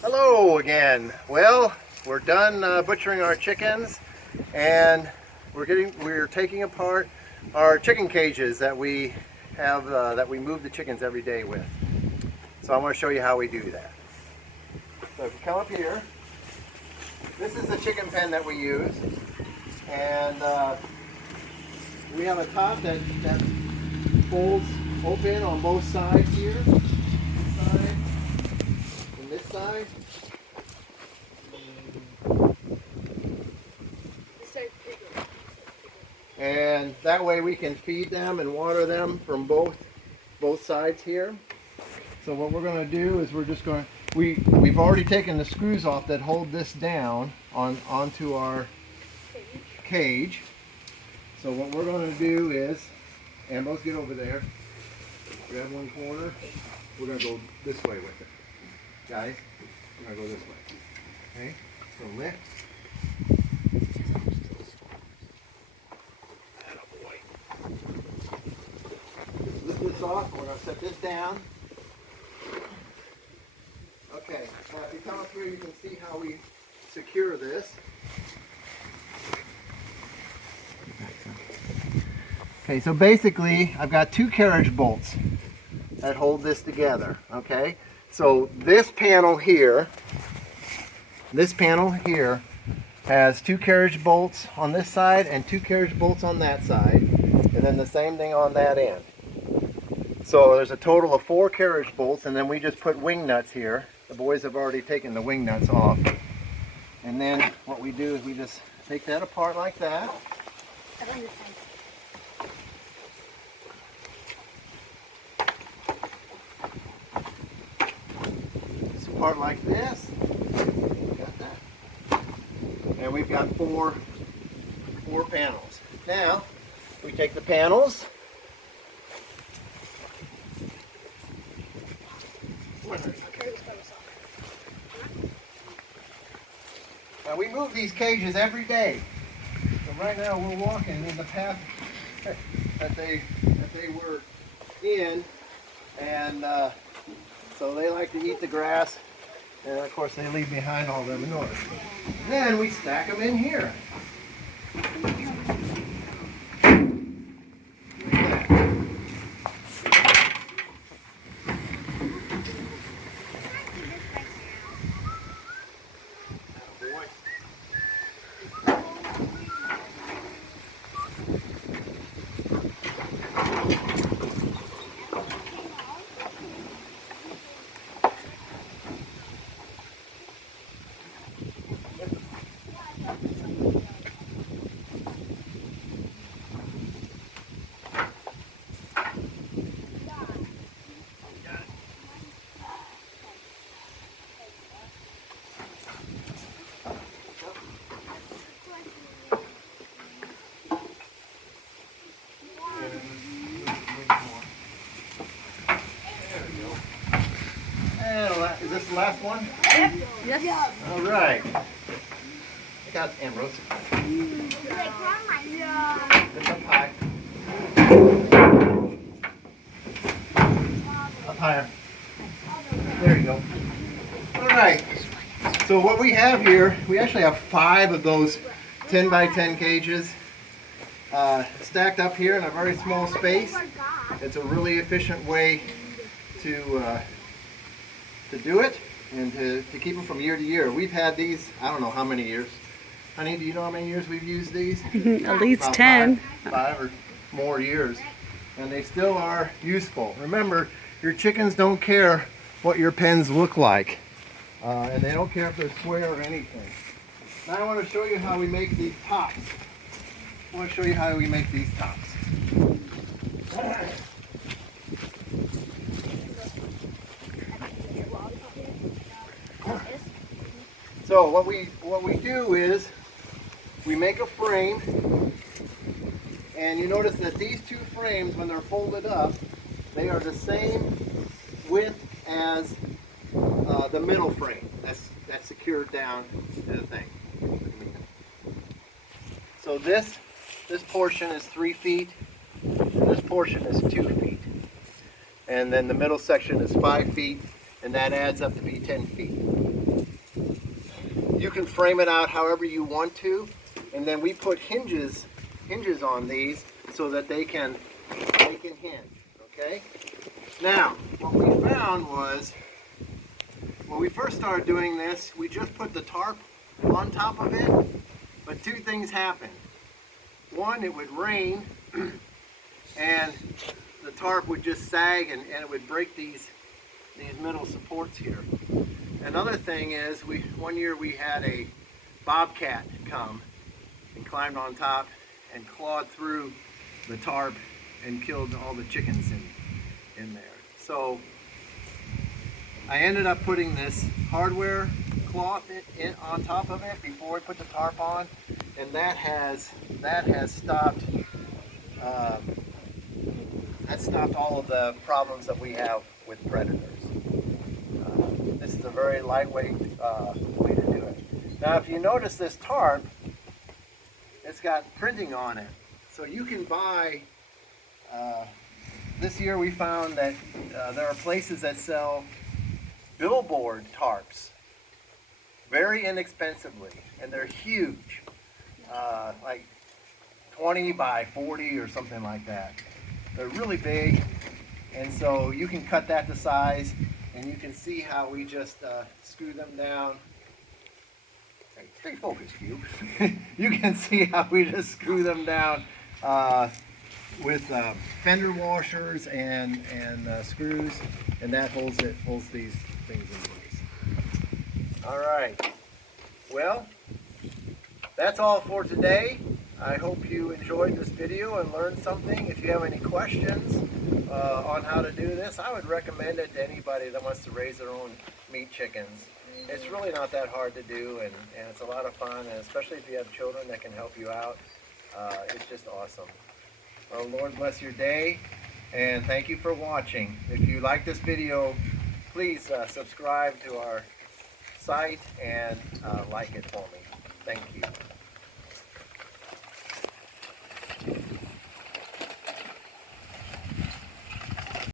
Hello again. Well, we're done butchering our chickens, and we're taking apart our chicken cages that we have that we move the chickens every day with. So I want to show you how we do that. So if you come up here, this is the chicken pen that we use, and we have a top that folds open on both sides here. This side and this side. And that way we can feed them and water them from both sides here. So what we're going to do is we've already taken the screws off that hold this down onto our cage. So what we're going to do is, Ambrose, get over there, grab one corner. We're going to go this way with it. Guys, we're going to go this way. Okay, so lift. Lift this off, we're going to set this down. Okay, now if you come up here, you can see how we secure this. Okay, so basically I've got two carriage bolts that hold this together. Okay, so this panel here has two carriage bolts on this side and two carriage bolts on that side, and then the same thing on that end. So there's a total of 4 carriage bolts, and then we just put wing nuts here. The boys have already taken the wing nuts off. And then what we do is we just take that apart like that. This apart like this. Got that. And we've got four panels. Now we take the panels. Now we move these cages every day. So right now we're walking in the path that they were in, and so they like to eat the grass, and of course they leave behind all their manure. Then we stack them in here. Is this the last one? Yep. Yes. All right. I got Ambrose. Lift up high. Up higher. There you go. All right. So what we have here, we actually have 5 of those 10 by 10 cages stacked up here in a very small space. It's a really efficient way to do it and to keep them from year to year. We've had these, I don't know how many years. Honey, do you know how many years we've used these? At least About 10. Five or more years. And they still are useful. Remember, your chickens don't care what your pens look like. And they don't care if they're square or anything. Now I want to show you how we make these tops. So what we do is we make a frame, and you notice that these 2 frames, when they're folded up, they are the same width as the middle frame that's secured down to the thing. So this portion is 3 feet, and this portion is 2 feet. and then the middle section is 5 feet, and that adds up to be 10 feet. You can frame it out however you want to, and then we put hinges on these so that they can hinge. Okay. Now, what we found was when we first started doing this, we just put the tarp on top of it, but two things happened. One, it would rain, and the tarp would just sag, and it would break these middle supports here. Another thing is, one year we had a bobcat come and climbed on top and clawed through the tarp and killed all the chickens in there. So I ended up putting this hardware cloth on top of it before we put the tarp on, and that has stopped all of the problems that we have with predators. This is a very lightweight way to do it. Now, if you notice this tarp, it's got printing on it, so you can buy. This year we found that there are places that sell billboard tarps very inexpensively, and they're huge, like 20 by 40 or something like that. They're really big, and so you can cut that to size, and you can see how we just screw them down. Hey, stay focused, you. You can see how we just screw them down with fender washers and screws, and that holds these things in place. All right. Well, that's all for today. I hope you enjoyed this video and learned something. If you have any questions on how to do this, I would recommend it to anybody that wants to raise their own meat chickens. It's really not that hard to do, and it's a lot of fun, and especially if you have children that can help you out. It's just awesome. Well, Lord bless your day, and thank you for watching. If you like this video, please subscribe to our site and like it for me.